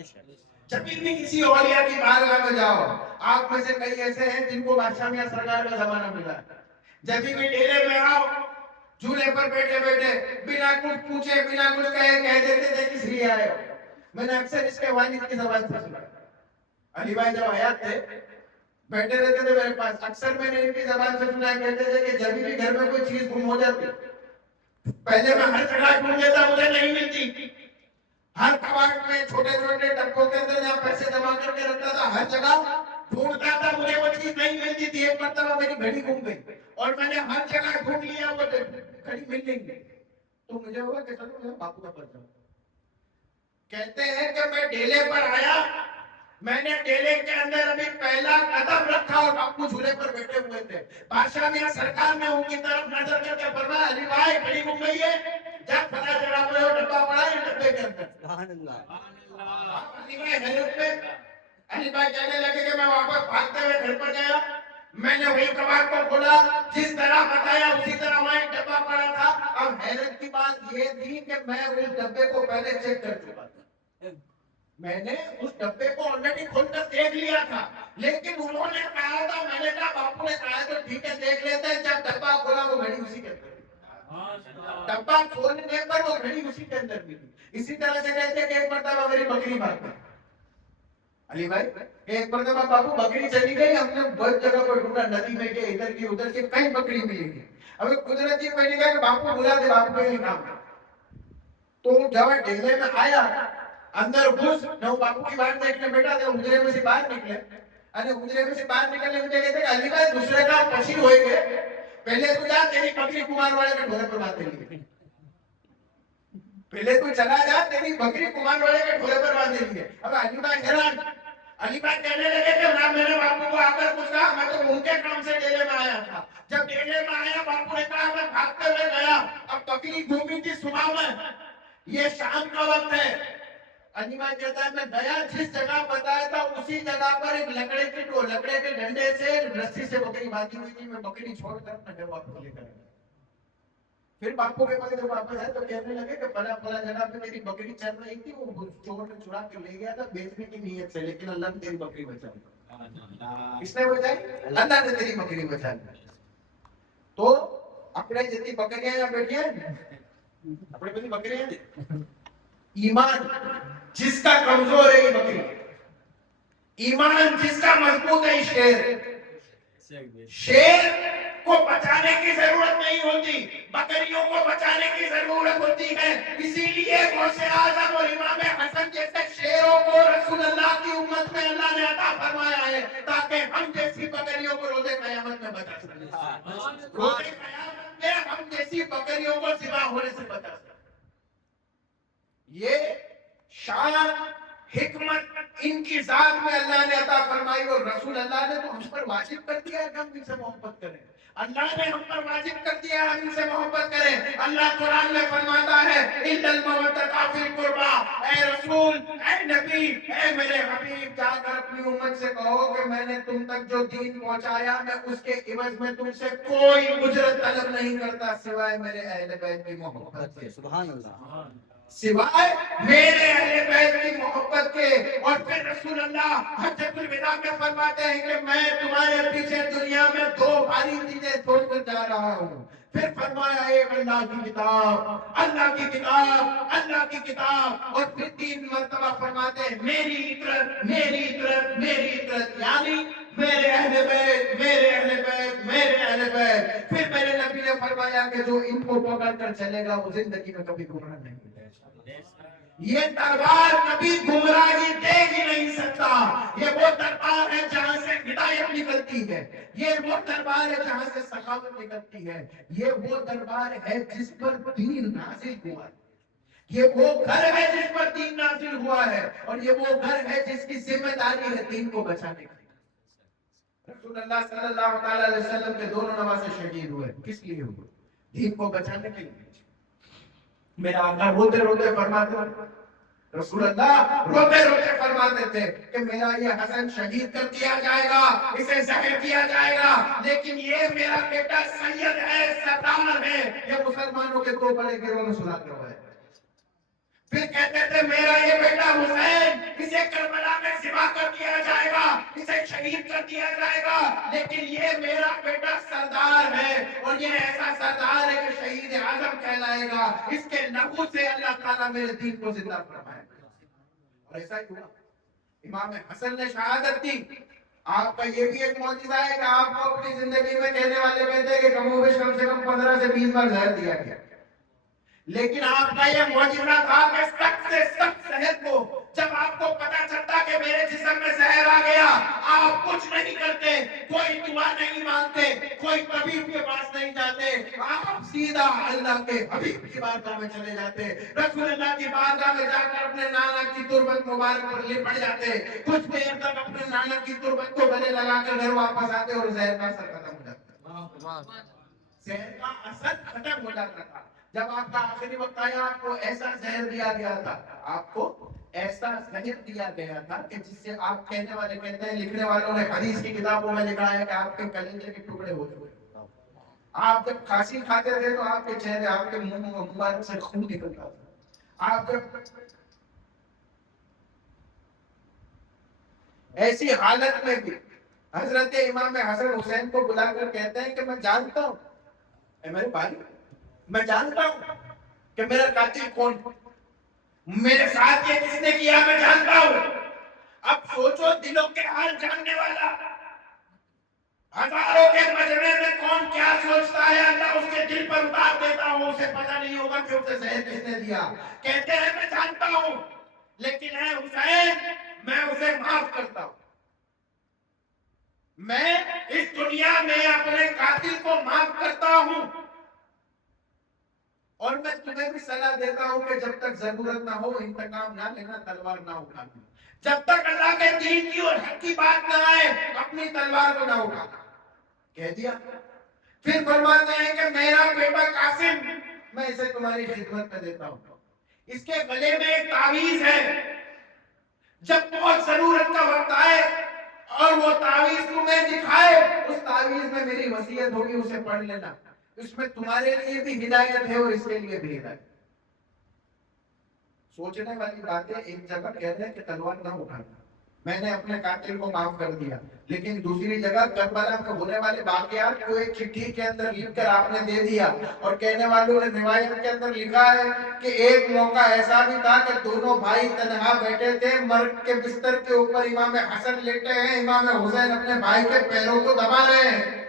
جب بھی کسی اولیاء کی بارگاہ میں جاؤ, آپ میں سے کئی ایسے ہیں جن کو بادشاہ میاں سرکار کا زمانہ ملا, جب بھی ڈیرے میں آؤ جھولے پر بیٹھے بیٹھے بنا کچھ پوچھے بنا کچھ کہے کہہ دیتے تھے کس لیے آئے ہو. میں نے اکثر اس کے والد کی زبان سے سنا, علی بھائی جب حیات تھے بیٹھے رہتے تھے میرے پاس, اکثر میں نے ان کی زبان سے سنا کہتے تھے کہ جب بھی گھر میں کوئی چیز گم ہو جاتی, پہلے میں ہر جگہ ڈھونڈ لیتا مجھے نہیں ملتی, ہر کباڑ میں چھوٹے چھوٹے ڈبوں کے اندر جہاں پیسے جمع کر کے رکھتا تھا ہر جگہ ڈھونڈتا تھا, مجھے وہ چیز نہیں ملتی تھی. ایک مرتبہ میری گھڑی گم گئی اور میں نے ہر جگہ ڈھونڈ لیا, وہ گھڑی مل نہیں گئی. تو مجھے ہوا کہ چلو میں باپو کا پڑھ جاؤں. کہتے ہیں کہ میں ڈیلے پر آیا, میں نے ڈیلے کے اندر ابھی پہلا قدم رکھا اور باپو جھولے پر بیٹھے ہوئے تھے. بادشاہ میاں سرکار نے ان کی طرف نظر کر کے فرمایا علی بھائی گھڑی گم گئی ہے, جب پتہ چلا وہ ڈبہ پڑا ہے ڈبے کے اندر. سبحان اللہ. علی بھائی حیرت میں, علی بھائی کہنے لگے کہ میں واپس بھاگتے ہوئے گھر پر گیا, میں نے وہی کباڑ کو کھولا جس طرح بتایا اسی طرح وہاں ایک ڈبہ پڑا تھا. اب حیرت کی بات یہ تھی کہ میں اس ڈبے کو پہلے چیک کر چکا تھا, میں نے اس ڈبے کو آلریڈی کھول کر دیکھ لیا تھا, لیکن انہوں نے کہا تھا, میں نے کہا باپو نے کہا تو ٹھیک ہے دیکھ لیتے ہیں. جب ڈبہ کھولا وہ گھڑی اسی کے اندر, ڈبہ کھولنے پر وہ گھڑی اسی کے اندر بھی. اسی طرح سے کہتے ہیں کہ ایک مرتبہ میری بکری بھاگ گئی. علی بھائی ایک مرتبہ بابو بکری چلی گئی, ہم نے بہت جگہ پر ڈھونڈا, ندی میں گئے, ادھر کی ادھر کی, کہیں بکری ملی گئی. ابھی قدرتی میں نے کہا کہ باپو بلا دے, باپو کو نہیں کام. تو جب ڈیلے میں آیا اندر گھس, میں باپو کی بات دیکھنے بیٹھا تھا, حجرے میں سے باہر نکلے. ارے حجرے میں سے باہر نکلنے مجھے کہتے کہ علی بھائی دوسرے کا پسی ہوئے گے, پہلے تو جا تیری بکری کمار والے کے ڈھولے پر باندھ دیں گے, پہلے تو چلا جا تیری بکری کمار والے کے ڈھولے پر باندھ دیں گے. اب علی بھائی حیران, علی بھائی کہنے لگے کہ میں میرے باپو کو آ کر پوچھا, میں تو ان کے کام سے ڈیلے میں آیا تھا. جب ڈیلے میں آیا باپو نے کہا میں بھاگتے ہوئے گیا, اب بکری گھومی تھی صبح میں, یہ شام کا وقت ہے. علی بھائی کہتا ہے میں گیا جس جگہ بتایا تھا اسی جگہ پر ایک لکڑے کے ڈنڈے سے رسی سے بکری باندھی ہوئی تھی. میں بکری چھوڑ کر اپنے گھر واپس لے کر گیا. پھر باپو کے پاس جب واپس آئے تو کہنے لگے کہ فلاں فلاں جگہ پہ میری بکری چل رہی تھی, وہ چور نے چرا کے لے گیا تھا بیچنے کی نیت سے, لیکن اللہ نے تیری بکری بچا لی. کس نے بچائی؟ اللہ نے تیری بکری بچا لی. تو اپنے جتنی بکریاں یہاں بیٹھی ہیں, اپنے جتنی بکریاں, ایمان جس کا کمزور ہے یہ بکری, ایمان جس کا مضبوط ہے شیر. شیر کو بچانے کی ضرورت نہیں ہوتی, بکریوں کو بچانے کی ضرورت ہوتی ہے. اسی لیے غوث اعظم اور امام حسن جیسے شیروں کو رسول اللہ کی امت میں اللہ نے عطا فرمایا ہے تاکہ ہم جیسی بکریوں کو روزے قیامت میں بچا سکیں. روزے قیامت میں ہم جیسی بکریوں کو ذبح ہونے سے بچا سکیں. یہ شان حکمت ان کی ذات میں اللہ نے عطا فرمائی, اور رسول اللہ نے تو ہم پر واجب کر دیا ہے کہ ہم ان سے محبت کریں. اللہ نے ہم پر واجب کر دیا ہے ہم ان سے محبت کریں. اللہ قرآن میں فرماتا ہے اِنَّ الْمَوَدَّةَ فِي الْقُرْبَىٰ, اے رسول, اے نبی, اے میرے حبیب, جا کر اپنی امت سے کہو کہ میں نے تم تک جو دین پہنچایا میں اس کے عوض میں تم سے کوئی اجرت طلب نہیں کرتا سوائے میرے اہل بیت کی محبت کے. سبحان اللہ. سوائے میرے اہل بیت کی محبت کے. اور پھر رسول اللہ حجۃ الوداع میں فرماتے ہیں کہ میں تمہارے پیچھے دنیا میں دو بھاری چیزیں چھوڑ کر جا رہا ہوں. پھر فرمایا ایک اللہ کی کتاب، اللہ کی کتاب، اللہ کی کتاب. اور پھر 3 مرتبہ فرماتے ہیں میری اطرت، میری اطرت، میری اطرت، یعنی میرے اہل بیت، میرے اہل بیت، میرے اہل بیت. پھر میرے نبی نے فرمایا کہ جو ان کو پکڑ کر چلے گا وہ زندگی میں کبھی گمراہ نہیں ہوگا. یہ دربار کبھی گمراہی دے ہی نہیں سکتا. یہ وہ دربار ہے جہاں سے ہدایت نکلتی ہے. یہ وہ دربار ہے جہاں سے سخاوت نکلتی ہے. یہ وہ دربار ہے جس پر دین نازل ہوا ہے. یہ وہ گھر ہے جس پر دین نازل ہوا ہے. اور یہ وہ گھر ہے جس کی ذمہ داری ہے دین کو بچانے کی. رسول اللہ صلی اللہ تعالی علیہ وسلم کے دونوں نواسے شہید ہوئے. کس لیے ہوئے؟ دین کو بچانے کے لیے. میرا آقا روتے روتے فرماتے تھے، رسول اللہ روتے روتے فرماتے تھے کہ میرا یہ حسن شہید کر دیا جائے گا، اسے ظاہر کیا جائے گا، لیکن یہ میرا بیٹا سید ہے، سردار ہے. یہ مسلمانوں کے 2 بڑے گروہوں میں سنا کروایا. پھر کہتے تھے میرا یہ بیٹا حسین، اسے کربلا میں ذبح کر دیا جائے گا، اسے شہید کر دیا جائے گا، لیکن یہ میرا بیٹا سردار ہے. اور یہ ایسا سردار ہے کہ شہید اعظم کہلائے گا. اس کے لہو سے اللہ تعالیٰ میرے دین کو زندہ فرمائے گا. اور ایسا ہی ہوا. امام حسن نے شہادت دی. آپ کا یہ بھی ایک معجزہ ہے کہ آپ کو اپنی زندگی میں کہنے والے کہتے ہیں کہ کم و بیش کم سے کم 15 سے 20 بار زہر دیا گیا. لیکن آپ کا یہ معجزہ تھا کہ سخت سے سخت زہر کو جب آپ کو پتا چلتا کہ میرے جسم میں زہر آ گیا، آپ کچھ نہیں کرتے، کوئی دعا نہیں مانگتے، کوئی طبیب کے پاس نہیں جاتے، آپ سیدھا اللہ کے حبیب کی بارگاہ میں چلے جاتے. رسول اللہ کی بارگاہ میں جا کر اپنے نانا کی تربت مبارک پر لپٹ جاتے. کچھ دیر تک اپنے نانا کی تربت کو گلے لگا کر گھر واپس آتے اور زہر کا اثر ختم ہو جاتا. زہر کا اثر ختم ہو جاتا تھا. جب آپ کا آخری وقت آیا، آپ کو ایسا زہر دیا گیا تھا، آپ کو ایسا زہر دیا گیا تھا کہ جس سے آپ کہنے والے کہتے ہیں، لکھنے والوں نے حدیث کی کتابوں میں لکھا ہے کہ آپ کے کلیجے کے ٹکڑے ہو چکے. آپ جب کھانسی کھاتے تھے تو آپ کے چہرے، آپ کے منہ مبارک سے خون نکلتا تھا. آپ جب ایسی حالت میں بھی حضرت امام حسن حسین کو بلا کر کہتے ہیں کہ میں جانتا ہوں، اے میرے بھائی، میں جانتا ہوں کہ میرا قاتل کون، میرے ساتھ یہ کس نے کیا، میں جانتا ہوں. اب سوچو دلوں کے حال جاننے والا، ہزاروں کے مجمع میں کون کیا سوچتا ہے اللہ اس کے دل پر اتار دیتا ہوں. اسے پتہ نہیں ہوگا کہ اسے زہر کس نے دیا. کہتے ہیں میں جانتا ہوں، لیکن اے حسین میں اسے معاف کرتا ہوں. میں اس دنیا میں اپنے قاتل کو معاف کرتا ہوں. اور میں تمہیں بھی صلاح دیتا ہوں کہ جب تک ضرورت نہ ہو انتقام نہ لینا، تلوار نہ اٹھانا. جب تک اللہ کے دین کی اور حق کی بات نہ آئے اپنی تلوار کو نہ اٹھانا. کہہ دیا. پھر فرماتے ہیں کہ میرا بیٹا قاسم میں اسے تمہاری خدمت میں دیتا ہوں. اس کے گلے میں ایک تعویذ ہے، جب بہت ضرورت کا وقت آئے اور وہ تعویذ تمہیں دکھائے، اس تعویذ میں میری وصیت ہوگی، اسے پڑھ لینا. اس میں تمہارے لیے بھی ہدایت ہے اور اس کے لیے بھی ہدایت. سوچنے والی باتیں. ایک جگہ کہہ رہے ہیں کہ تلوار نہ اٹھانا، میں نے اپنے قاتل کو معاف کر دیا، لیکن دوسری جگہ کربلا میں ہونے والے واقعات کو ایک چٹھی کے اندر لکھ کر آپ نے دے دیا. اور کہنے والوں نے روایت کے اندر لکھا ہے کہ ایک موقع ایسا بھی تھا کہ دونوں بھائی تنہا بیٹھے تھے، مرگ کے بستر کے اوپر امام حسن لیٹے ہیں، امام حسین اپنے بھائی کے پیروں کو دبا رہے ہیں.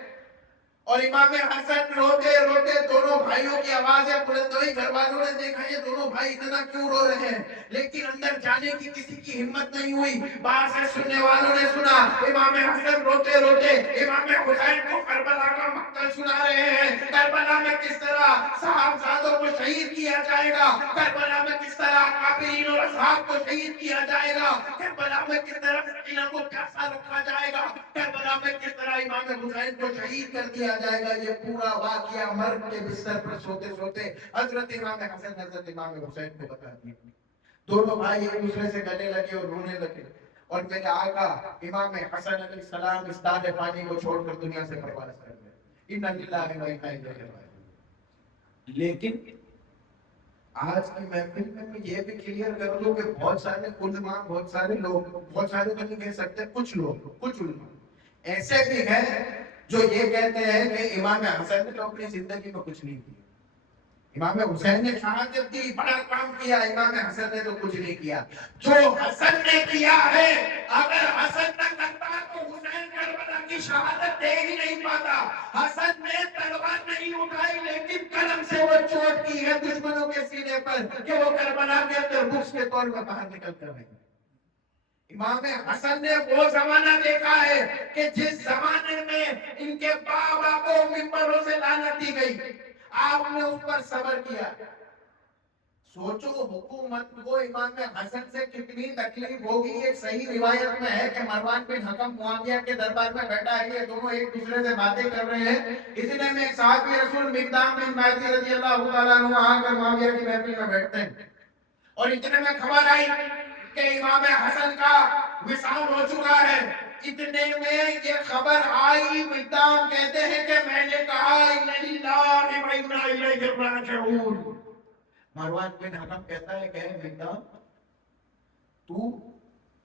اور امام حسن روتے روتے دونوں بھائیوں کی آوازیں بلند ہوئی. گھر والوں نے دیکھا یہ دونوں بھائی اتنا کیوں رو رہے ہیں، لیکن اندر جانے کی کسی کی ہمت نہیں ہوئی. باہر سے سننے والوں نے سنا امام حسن روتے روتے امام حسین کو کربلا کا مقتل سنا رہے ہیں. کربلا میں کس طرح صاحبزادوں کو شہید کیا جائے گا، کربلا میں کس طرح کافرین اور اصحاب کو شہید کیا جائے گا، کربلا میں کس طرح سکینہ کو پیاسا رکھا جائے گا، کربلا میں کس طرح امام حسین کو شہید کر دیا جائے گا. یہ پورا واقعہ مرگ کے بستر پر سوتے سوتے حضرت امام حسن حضرت امام حسین کو بتا دیا. دونوں بھائی ایک دوسرے سے گلے لگے اور رونے لگے. اور میرے آقا امام حسن علیہ السلام اس داد پانی کو چھوڑ کر دنیا سے پرواز کر گئے. انا للہ و انا الیہ راجعون. لیکن آج کی محفل میں میں یہ بھی کلیئر کر دوں کہ بہت سارے علماء، بہت سارے لوگ، بہت سارے تو نہیں کہہ سکتے، کچھ لوگ، کچھ علماء ایسے بھی ہیں جو یہ کہتے ہیں کہ امام حسن نے تو اپنی زندگی میں کچھ نہیں کیا، امام حسین نے شہادت دی، بڑا کام کیا، امام حسن نے تو کچھ نہیں کیا۔ جو حسن نے کیا ہے، اگر حسن نہ کرتا تو حسین کربلا کی شہادت دے ہی نہیں پاتا۔ حسن نے تلوار نہیں اٹھائی لیکن قلم سے وہ چوٹ کی ہے دشمنوں کے سینے پر کہ وہ کربلا کے اندر بکس کے طور پر باہر نکل کر رہے ہیں۔ امام حسن نے وہ زمانہ دیکھا ہے کہ جس زمانے میں ان کے بابا کو منبروں سے لعنت دی گئی، آپ نے اس پر صبر کیا۔ سوچو حکومت کو امام حسن سے کتنی تکلیف ہوگی۔ ایک صحیح روایت میں ہے کہ مروان بن حکم معاویہ کے دربار میں بیٹھا ہے، یہ دونوں ایک دوسرے سے باتیں کر رہے ہیں، اتنے میں ایک صحابی رسول مقدام بن معدی رضی اللہ تعالیٰ عنہ آ کر معاویہ کی محفل میں بیٹھتے ہیں، اور اتنے میں خبر آئی کہ امام حسن کا وصال ہو چکا ہے۔ اتنے میں یہ خبر آئی، مقدام کہتے ہیں کہ میں نے کہا اِنَّ لِلَّهِ وَإِنَّا إِلَيْهِ رَاجِعُونَ۔ مروان بن حکم کہتا ہے کہ مقدام تو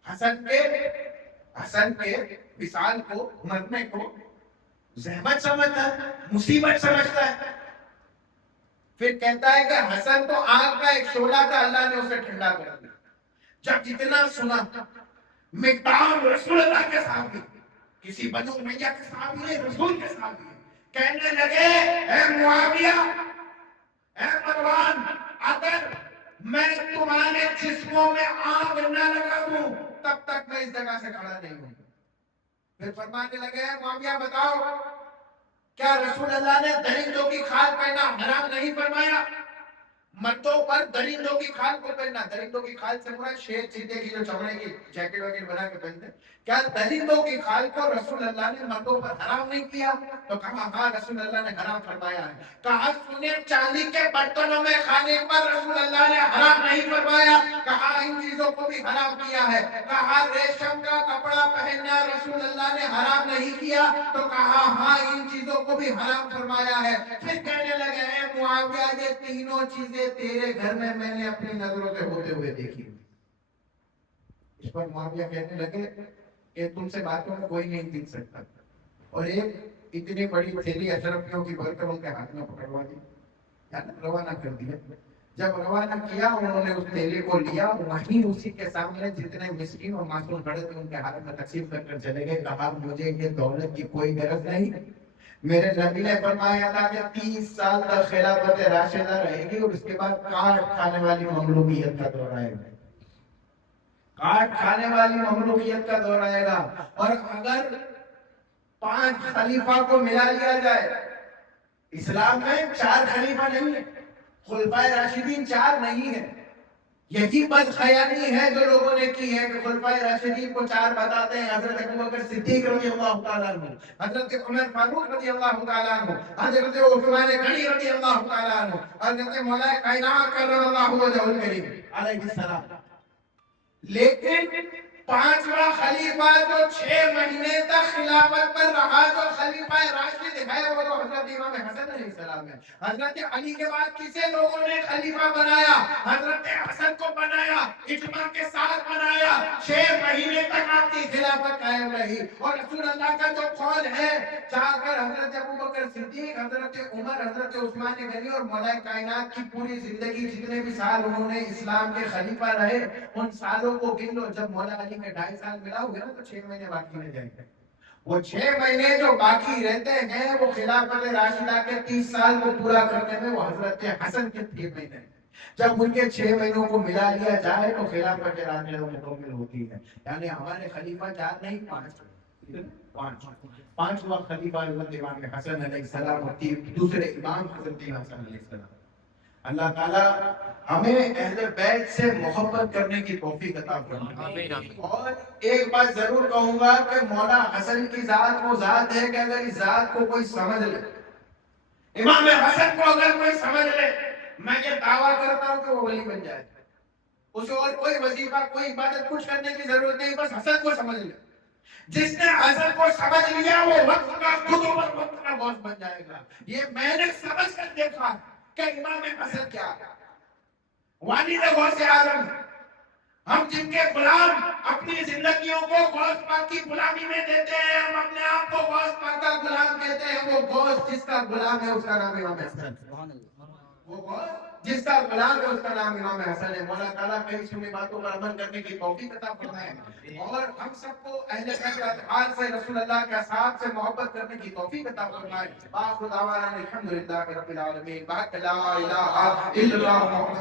حسن کے وصال کو، مرنے کو زحمت سمجھتا ہے، مصیبت سمجھتا ہے۔ پھر کہتا ہے کہ حسن تو آگ کا ایک شعلہ تھا، اللہ نے اسے ٹھنڈا کر دیا۔ جب جتنا سنا، مقدام رسول اللہ کے صحابی، کسی بنو امیہ کے صحابی نہیں، رسول کے صحابی، کہنے لگے اے معاویہ، اے مروان، اگر میں تمہارے جسموں میں آگ نہ لگا دوں تب تک میں اس جگہ سے کھڑا نہیں ہوں۔ پھر فرمانے لگے معاویہ بتاؤ، کیا رسول اللہ نے درندوں کی کھال پہننا حرام نہیں فرمایا؟ مردوں پر درندوں کی کھال کو پہننا، درندوں کی کھال سے مراد شیر چیتے کی جو چمڑے کی جیکٹ وغیرہ بنا کے پہنتے، کیا درندوں کی کھال کو رسول اللہ نے مردوں پر حرام نہیں کیا؟ تو کہا ہاں رسول اللہ نے حرام فرمایا ہے۔ کہا سنے چاندی کے برتنوں میں کھانے پر رسول اللہ نے حرام نہیں فرمایا؟ کہا ان چیزوں کو بھی حرام کیا ہے۔ کہا ریشم کا کپڑا پہننا رسول اللہ نے حرام نہیں کیا؟ تو کہا ہاں ان چیزوں کو بھی حرام فرمایا ہے۔ پھر کہنے لگے اے معاویہ، یہ تینوں چیزیں تیرے گھر میں نے اپنی نظروں سے ہوتے ہوئے دیکھی۔ اس پر معاویہ کہنے لگے کہ تم سے باتوں میں کوئی نہیں جیت سکتا، اور ایک اتنی بڑی تھیلی اشرفیوں کی بھر کر ان کے ہاتھ میں پکڑوا دی، یعنی روانہ کر دیا۔ جب روانہ کیا انہوں نے اس تھیلی کو لیا، وہیں اسی کے سامنے جتنے مسکین اور معصوم کھڑے تھے ان کے ہاتھ میں تقسیم کر کر چلے گئے۔ کہا مجھے یہ دولت کی کوئی غرض نہیں، میرے نبی نے فرمایا تھا کہ 30 سال تک خلافت راشدہ رہے گی اور اس کے بعد کاٹ کھانے والی مملوکیت کا دور آئے گا، کاٹ کھانے والی مملوکیت کا دور آئے گا۔ اور اگر 5 خلیفہ کو ملا لیا جائے، اسلام میں 4 خلیفہ نہیں ہے، خلفائے راشدین 4 نہیں ہے۔ یہی بدخیالی ہے جو لوگوں نے کی ہے کہ خلفائے راشدین کو 4 بتاتے ہیں، حضرت ابوبکر صدیق رضی اللہ تعالیٰ عنہ، حضرت عمر فاروق رضی اللہ تعالیٰ عنہ، حضرت عثمان غنی رضی اللہ تعالیٰ عنہ، حضرت مولا کائنات کرم اللہ وجہہ الکریم علیہ السلام۔ لیکن 5واں خلیفہ جو 6 مہینے تک خلافت پر رہا، جو خلیفہ راشد ہے، وہ تو حضرت امام حسن علیہ السلام ہے۔ حضرت علی کے بعد کسے لوگوں نے خلیفہ بنایا؟ حضرت حسن کو بنایا، اجماع کے ساتھ بنایا۔ 6 مہینے تک آپ کی خلافت قائم رہی، اور رسول اللہ کا جو قول ہے، جا کر حضرت ابوبکر صدیق، حضرت عمر، حضرت عثمان غنی اور مولا کائنات کی پوری زندگی جتنے بھی سال انہوں نے اسلام کے خلیفہ رہے، ان سالوں کو گن لو۔ جب مولا علی کے 2.5 سال ملا ہوگا نا تو 6 مہینے باقی رہ جائیں گے۔ وہ 6 مہینے جو باقی رہتے ہیں وہ خلافت راشدہ کے 30 سال کو پورا کرنے میں وہ حضرت حسن کے 3 مہینے، جب ان کے 6 مہینوں کو ملا لیا جائے تو خلافت راشدہ مکمل ہوتی ہے۔ یعنی ہمارے خلیفہ 4 نہیں 5واں خلیفہ حضرت امام حسن علیہ السلام اور دوسرے امام حضرت حسن علیہ السلام۔ اللہ تعالیٰ ہمیں اہل بیت سے محبت کرنے کی توفیق عطا فرمائے۔ اور ایک بات ضرور کہوں گا کہ مولا حسن کی ذات وہ ذات ہے کہ اگر اس ذات کو کوئی سمجھ لے، امام حسن کو اگر کوئی سمجھ لے، میں یہ دعویٰ کرتا ہوں کہ وہ ولی بن جائے۔ اسے اور کوئی وظیفہ، کوئی عبادت کچھ کرنے کی ضرورت نہیں، بس حسن کو سمجھ لے۔ جس نے حسن کو سمجھ لیا وہ وقت کا خود اور وقت کا باس بن جائے گا۔ یہ میں نے سمجھ کر دیکھا کہ امام حسن کیا ہے۔ والد غوث اعظم، ہم جن کے غلام اپنی زندگیوں کو غوث پاک کی غلامی میں دیتے ہیں، ہم اپنے آپ کو غوث پاک کا غلام کہتے ہیں، وہ غوث جس کا غلام ہے اس کا نام امام حسن، وہ غوث جس کا غلام ہے اس کا نام امام حسن ہے۔ مولا تعالیٰ میری سنی باتوں پر عمل کرنے کی توفیق عطا فرمائے اور ہم سب کو اہل بیت اطہار سے، رسول اللہ کے اصحاب سے محبت کرنے کی توفیق عطا فرمائے۔ آخر دعوانا الحمدللہ رب العالمین، لا الہ الا اللہ محمد